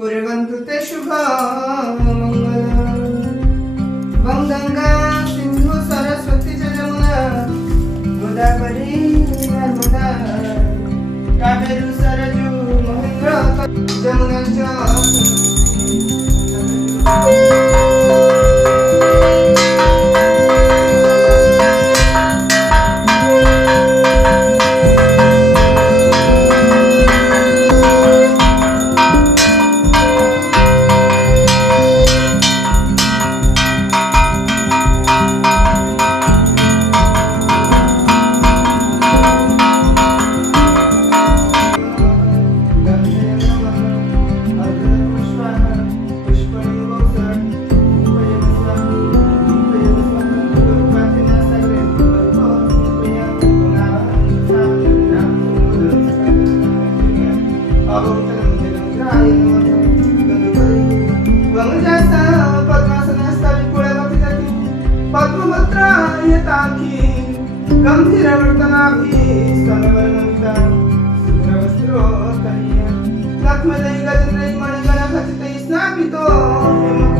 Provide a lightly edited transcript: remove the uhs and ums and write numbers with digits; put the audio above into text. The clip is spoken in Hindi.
कुर्वन्तु ते शुभमङ्गलम्। वं गङ्गा सिन्धु सरस्वती च जमुना गोदावरी नर्मदा कावेरी सरजू महेन्द्र जमुना च गंभीरवर्तनाभि स्तनवर्णमिता शुभ्रवस्त्रोत्तरीय लक्ष्मदै गजन्द्रै मणिगणखचितैः स्नापितो